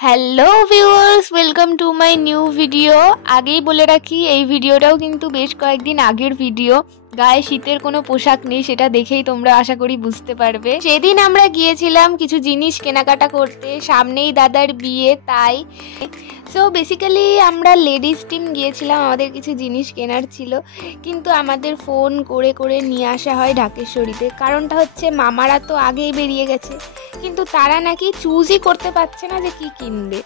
Hello viewers, welcome to my new video. আগেই বলে রাখি, এই ভিডিওটাও কিন্তু বেশ কয়েকদিন আগের ভিডিও। গায়ে শীতের কোনো পোশাক নেই, সেটা দেখেই তোমরা আশা করি বুঝতে পারবে। সেদিন আমরা গিয়েছিলাম কিছু জিনিস কেনাকাটা করতে, সামনেই দাদার বিয়ে, তাই সো বেসিক্যালি আমরা লেডিস টিম গিয়েছিলাম, আমাদের কিছু জিনিস কেনার ছিল, কিন্তু আমাদের ফোন করে করে নিয়ে আসা হয় ঢাকেশ্বরীতে। কারণটা হচ্ছে মামারা তো আগেই বেরিয়ে গেছে, কিন্তু তারা নাকি চুজই করতে পারছে না যে কি কিনবে।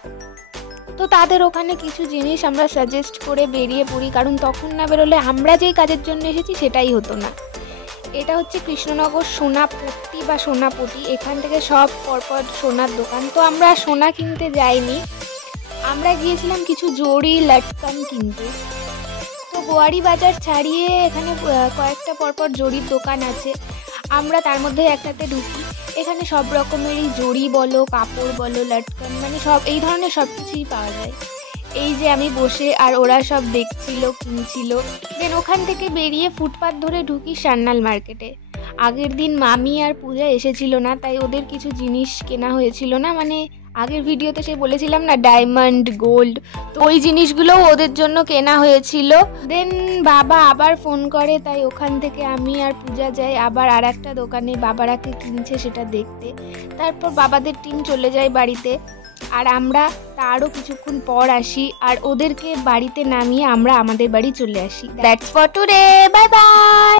তো তাদের ওখানে কিছু জিনিস আমরা সাজেস্ট করে বেরিয়ে পড়ি, কারণ তখন না বেরোলে আমরা যেই কাজের জন্য এসেছি সেটাই হতো না। এটা হচ্ছে কৃষ্ণনগর সোনাপট্টি বা সোনাপটি, এখান থেকে সব পরপর সোনার দোকান। তো আমরা সোনা কিনতে যাইনি, আমরা গিয়েছিলাম কিছু জড়ি লটকন কিনতে। তো গোয়ারি বাজার ছাড়িয়ে এখানে কয়েকটা পরপর জড়ির দোকান আছে, আমরা তার মধ্যে একটাতে ঢুকি। এখানে সব রকমেরই জড়ি বলো, কাপড় বলো, লটকন, মানে সব এই ধরনের সব কিছুই পাওয়া যায়। এই যে আমি বসে আর ওরা সব দেখছিল, কিনছিল। দেন ওখান থেকে বেরিয়ে ফুটপাথ ধরে ঢুকি সান্যাল মার্কেটে। আগের দিন মামি আর পূজা এসেছিল না, তাই ওদের কিছু জিনিস কেনা হয়েছিল না, মানে আগের ভিডিওতে সে বলেছিলাম না ডায়মন্ড গোল্ড, তো ওই জিনিসগুলো ওদের জন্য কেনা হয়েছিল। দেন বাবা আবার ফোন করে, তাই ওখান থেকে আমি আর পূজা যাই আবার আর একটা দোকানে, বাবারা কে কিনছে সেটা দেখতে। তারপর বাবাদের টিম চলে যায় বাড়িতে, আর আমরা তারও কিছুক্ষণ পর আসি, আর ওদেরকে বাড়িতে নামিয়ে আমরা আমাদের বাড়ি চলে আসি। That's for today, bye bye.